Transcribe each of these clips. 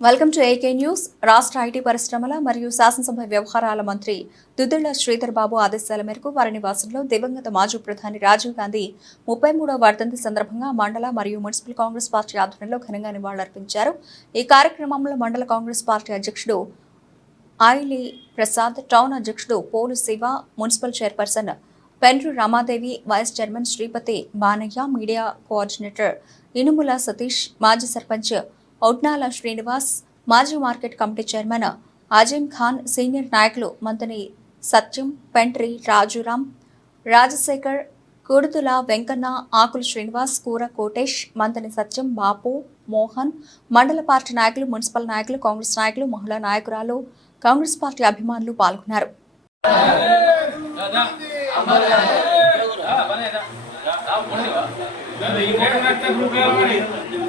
Welcome to AK news. రాష్ట్ర IT పరిశ్రమల మరియు శాసనసభ వ్యవహారాల మంత్రి దుద్దిళ్ళ శ్రీధర్ బాబు ఆదేశాల మేరకు వారి నివాసంలో దివంగత మాజీ ప్రధాని రాజీవ్ గాంధీ ముప్పై మూడవ వర్ధంతి సందర్భంగా మండల మరియు మున్సిపల్ కాంగ్రెస్ పార్టీ ఆధ్వర్యంలో ఘనంగా నివాళులర్పించారు. ఈ కార్యక్రమంలో మండల కాంగ్రెస్ పార్టీ అధ్యక్షుడు ఆయిలి ప్రసాద్ టౌన్ అధ్యక్షుడు Polu Siva municipal chairperson Pendru Ramadevi vice chairman Sripathi Banaiah media coordinator Inumula Satish మాజీ సర్పంచ్ ఔట్నాల శ్రీనివాస్ మాజీ market committee chairman Azeem Khan senior నాయకులు మంతని సత్యం పెంట్రి రాజురాం రాజశేఖర్ కుడుతుల వెంకన్న ఆకుల శ్రీనివాస్ కూర కోటేష్ మంతని సత్యం బాపు మోహన్ మండల పార్టీ నాయకులు మున్సిపల్ నాయకులు కాంగ్రెస్ నాయకులు మహిళా నాయకురాలు కాంగ్రెస్ పార్టీ అభిమానులు పాల్గొన్నారు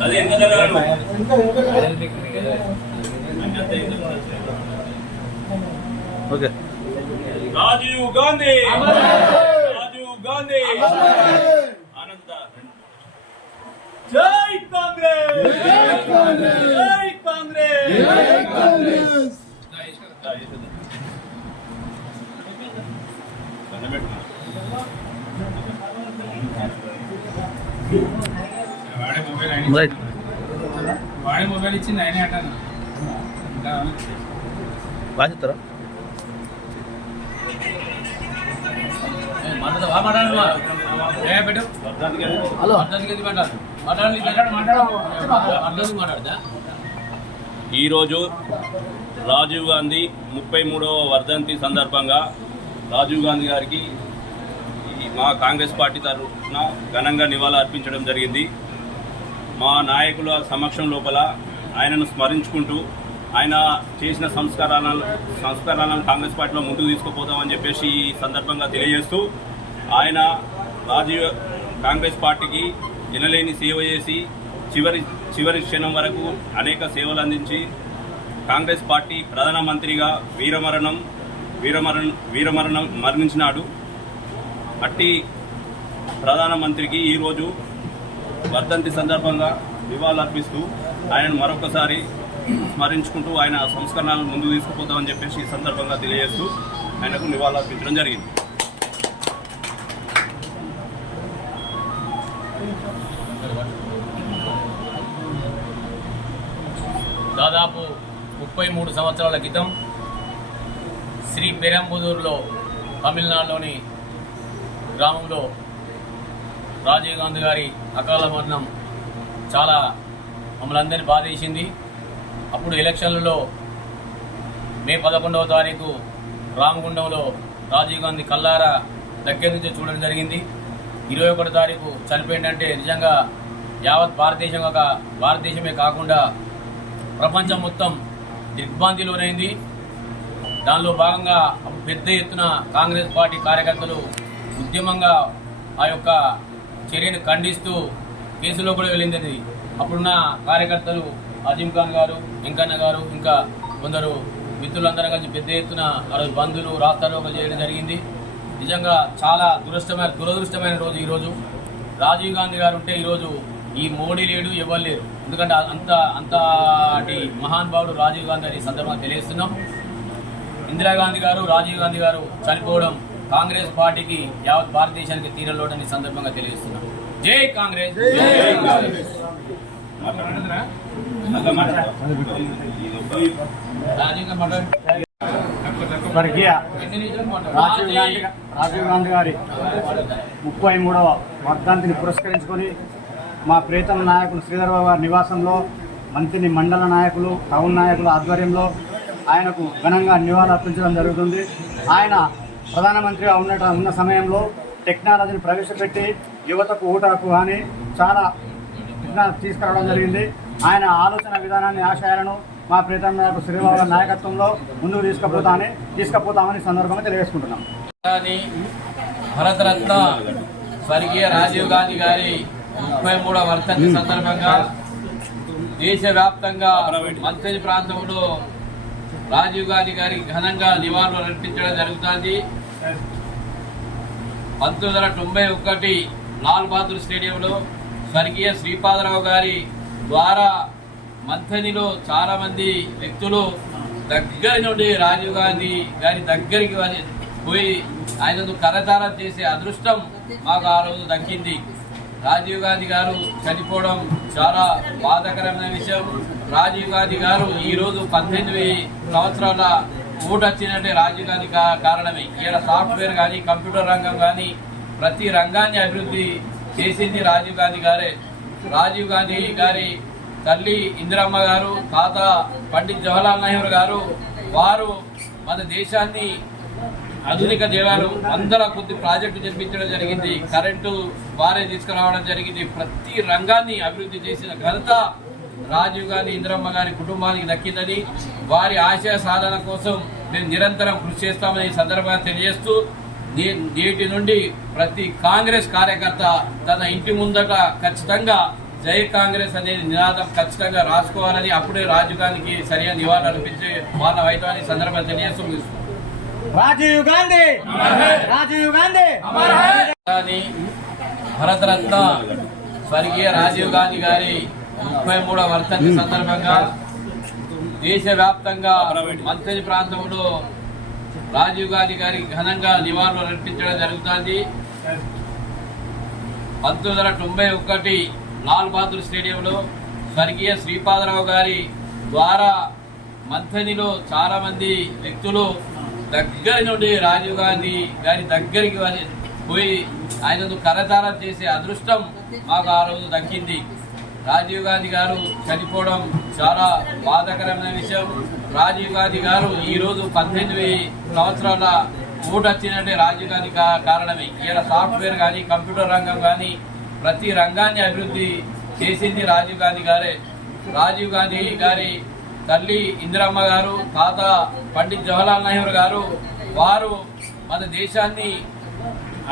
ఒకసారి అటు పోయి తీరా మొత్తం కుటుంబం తెలియదు అది ఎంత జరగాలి ఓకే రాజీవ్ గాంధీ రాజీవ్ గాంధీ అనంత జై కాంగ్రెస్ జై కాంగ్రెస్ వాడే మొబైల్ ఆయన రైట్ వాడే మొబైల్ ఇచ్చింది ఆయనే అంటాను. ఇంకా బాగా చెప్తారా? ఏ పెట్టు. హలో. ఈరోజు రాజీవ్ గాంధీ ముప్పై మూడవ వర్ధంతి సందర్భంగా రాజీవ్ గాంధీ గారికి మా కాంగ్రెస్ పార్టీ తరఫున ఘనంగా నివాళులు అర్పించడం జరిగింది. మా నాయకుల సమక్షం లోపల ఆయనను స్మరించుకుంటూ ఆయన చేసిన సంస్కారాలను సంస్కారాలను కాంగ్రెస్ పార్టీలో ముందుకు తీసుకుపోతామని చెప్పేసి ఈ సందర్భంగా తెలియజేస్తూ ఆయన రాజీవ్ కాంగ్రెస్ పార్టీకి ఎనలేని సేవ చేసి చివరి చివరి క్షణం వరకు అనేక సేవలు అందించి కాంగ్రెస్ పార్టీ ప్రధానమంత్రిగా వీరమరణం వీరమరణం వీరమరణం మరణించినాడు. అట్టి ప్రధానమంత్రికి ఈరోజు వర్ధంతి సందర్భంగా నివాళులు అర్పిస్తూ ఆయనను మరొకసారి స్మరించుకుంటూ ఆయన సంస్కరణలను ముందుకు తీసుకుపోతామని చెప్పేసి ఈ సందర్భంగా తెలియజేస్తూ ఆయనకు నివాళులు అర్పించడం జరిగింది. దాదాపు ముప్పై మూడు సంవత్సరాల క్రితం శ్రీ పెరంబుదూరులో తమిళనాడులోని గ్రామంలో రాజీవ్ గాంధీ గారి అకాల మరణం చాలా మమ్మల్ని అందరినీ బాధేసింది అప్పుడు ఎలక్షన్లలో మే పదకొండవ తారీఖు రామగుండంలో రాజీవ్ గాంధీ కల్లారా దగ్గర నుంచి చూడడం జరిగింది. ఇరవై ఒకటో తారీఖు చనిపోయిందంటే నిజంగా యావత్ భారతదేశం ఒక భారతదేశమే కాకుండా ప్రపంచం మొత్తం దిగ్భాంతిలోనైంది దానిలో భాగంగా పెద్ద ఎత్తున కాంగ్రెస్ పార్టీ కార్యకర్తలు ఉద్యమంగా ఆ యొక్క చర్యను ఖండిస్తూ కేసులో కూడా వెళ్ళింది అప్పుడున్న కార్యకర్తలు అజీం ఖాన్ గారు వెంకన్న గారు ఇంకా కొందరు మిత్రులందరూ కలిసి పెద్ద ఎత్తున ఆ రోజు బంధులు రాస్తారోకలు చేయడం జరిగింది. నిజంగా చాలా దురదృష్టమైన దురదృష్టమైన రోజు ఈరోజు రాజీవ్ గాంధీ గారు ఉంటే ఈరోజు ఈ మోడీ లేడు ఎవరు లేరు. ఎందుకంటే అంత అంతటి మహానుభావుడు రాజీవ్ గాంధీ అని సందర్భంగా తెలియజేస్తున్నాం. ఇందిరాగాంధీ గారు రాజీవ్ గాంధీ గారు చనిపోవడం కాంగ్రెస్ పార్టీకి యావత్ భారతదేశానికి తీరలోడని సందర్భంగా తెలియజేస్తున్నాం. జై కాంగ్రెస్! రాజీవ్ గాంధీ మాట్లాడు. స్వర్గీయ ఎన్ని నిమిషాలు మాట్లాడు. రాజీవ్ గాంధీ రాజీవ్ గాంధీ గారి ముప్పై మూడవ వర్ధంతిని పురస్కరించుకొని మా ప్రీతమ నాయకులు శ్రీధర్ బాబు గారి నివాసంలో మంత్రిని మండల నాయకులు టౌన్ నాయకుల ఆధ్వర్యంలో ఆయనకు ఘనంగా నివాళులు అర్పించడం జరుగుతుంది. ఆయన ప్రధానమంత్రిగా ఉన్న ఉన్న సమయంలో టెక్నాలజీని ప్రవేశపెట్టి యువతకు ఊటకు కానీ చాలా తీసుకురావడం జరిగింది. ఆయన ఆలోచన విధానాన్ని ఆశయాలను మా ప్రీతం నాయకుడు శ్రీబాబు నాయకత్వంలో ముందుకు తీసుకుపోతామని తీసుకుపోతామని సందర్భంగా తెలియజేసుకుంటున్నాం. భరతరత్న స్వర్గీయ రాజీవ్ గాంధీ గారి ముప్పై మూడవ వర్తంతి సందర్భంగా దేశవ్యాప్తంగా మంత్రి ప్రాంతంలో రాజీవ్ గాంధీ గారికి ఘనంగా నివాళులు అర్పించడం జరుగుతుంది. పంతొమ్మిది వందల తొంభై ఒకటి లాల్ బహదూర్ స్టేడియంలో స్వర్గీయ శ్రీపాదరావు గారి ద్వారా మంథనిలో చాలా మంది వ్యక్తులు దగ్గర నుండి రాజీవ్ గాంధీ గారి దగ్గరికి పోయి ఆయనను కరతారం చేసే అదృష్టం మాకు ఆ రోజు దక్కింది. రాజీవ్ గాంధీ గారు చనిపోవడం చాలా బాధాకరమైన విషయం. రాజీవ్ గాంధీ గారు ఈ రోజు పద్దెనిమిది సంవత్సరాల ఓటు వచ్చిందంటే రాజీవ్ గాంధీ కారణమే. ఈయన సాఫ్ట్వేర్ కానీ కంప్యూటర్ రంగం కానీ ప్రతి రంగాన్ని అభివృద్ధి చేసింది రాజీవ్ గాంధీ గారే. రాజీవ్ గాంధీ గారి తల్లి ఇందిరమ్మ గారు తాత పండిత్ జవహర్లాల్ నెహ్రూ గారు వారు మన దేశాన్ని ఆధునిక దేవాలు వందల కొద్ది ప్రాజెక్టు నిర్మించడం జరిగింది. కరెంటు వారే తీసుకురావడం జరిగింది. ప్రతి రంగాన్ని అభివృద్ధి చేసిన ఘనత రాజీవ్ గాంధీ ఇందిరమ్మ గారి కుటుంబానికి దక్కిందని వారి ఆశయ సాధన కోసం మేము నిరంతరం కృషి చేస్తామని ఈ సందర్భంగా తెలియజేస్తూ నేటి నుండి ప్రతి కాంగ్రెస్ కార్యకర్త తన ఇంటి ముందట ఖచ్చితంగా జై కాంగ్రెస్ అనేది నినాదం ఖచ్చితంగా రాసుకోవాలని అప్పుడే రాజీవ్ గాంధీకి సరైన నివాళులు అర్పించే వాళ్ళ వైద్యాన్ని సందర్భంగా తెలియజేస్తూ రాజీవ్ గాంధీ! రాజీవ్ గాంధీ! భరతరత్న స్వర్గీయ రాజీవ్ గాంధీ గారి ముప్పై మూడవ వర్ధంతి సందర్భంగా దేశవ్యాప్తంగా మంత్రి ప్రాంతంలో రాజీవ్ గాంధీ గారికి ఘనంగా నివాళులు అర్పించడం జరుగుతుంది. పంతొమ్మిది వందల తొంభై ఒకటి లాల్ బహదూర్ స్టేడియంలో స్వర్గీయ శ్రీపాదరావు గారి ద్వారా మంథనిలో చాలా మంది వ్యక్తులు దగ్గర నుండి రాజీవ్ గాంధీ గారి దగ్గరికి పోయి ఆయనను కరతారం చేసే అదృష్టం మాకు ఆ రోజు దక్కింది. రాజీవ్ గాంధీ గారు చనిపోవడం చాలా బాధాకరమైన విషయం. రాజీవ్ గాంధీ గారు ఈరోజు పద్దెనిమిది సంవత్సరాల ఓటు వచ్చిందంటే రాజీవ్ గాంధీ కారణమే. ఈయన సాఫ్ట్వేర్ కానీ కంప్యూటర్ రంగం కానీ ప్రతి రంగాన్ని అభివృద్ధి చేసింది రాజీవ్ గాంధీ గారే. రాజీవ్ గాంధీ గారి తల్లి ఇందిరమ్మ గారు తాత పండిత్ జవహర్లాల్ నెహ్రూ గారు వారు మన దేశాన్ని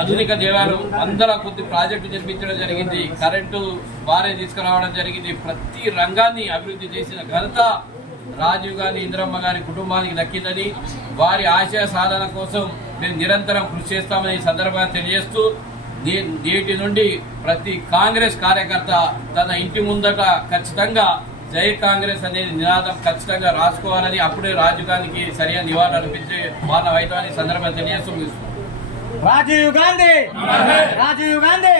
ఆధునిక జీవాలు వందల కొద్ది ప్రాజెక్టు నిర్మించడం జరిగింది. కరెంటు వారే తీసుకురావడం జరిగింది. ప్రతి రంగాన్ని అభివృద్ధి చేసిన ఘనత రాజీవ్ గాంధీ ఇందిరమ్మ గారి కుటుంబానికి దక్కిందని వారి ఆశయ సాధన కోసం మేము నిరంతరం కృషి చేస్తామని సందర్భంగా తెలియజేస్తూ నేటి నుండి ప్రతి కాంగ్రెస్ కార్యకర్త తన ఇంటి ముందట ఖచ్చితంగా జై కాంగ్రెస్ అనేది నినాదం ఖచ్చితంగా రాసుకోవాలని అప్పుడే రాజీవ్ గాంధీకి సరైన నివాళులు అర్పించే వాళ్ళ వైద్యాన్ని సందర్భంగా తెలియజేస్తూ. రాజీవ్ గాంధీ! రాజీవ్ గాంధీ!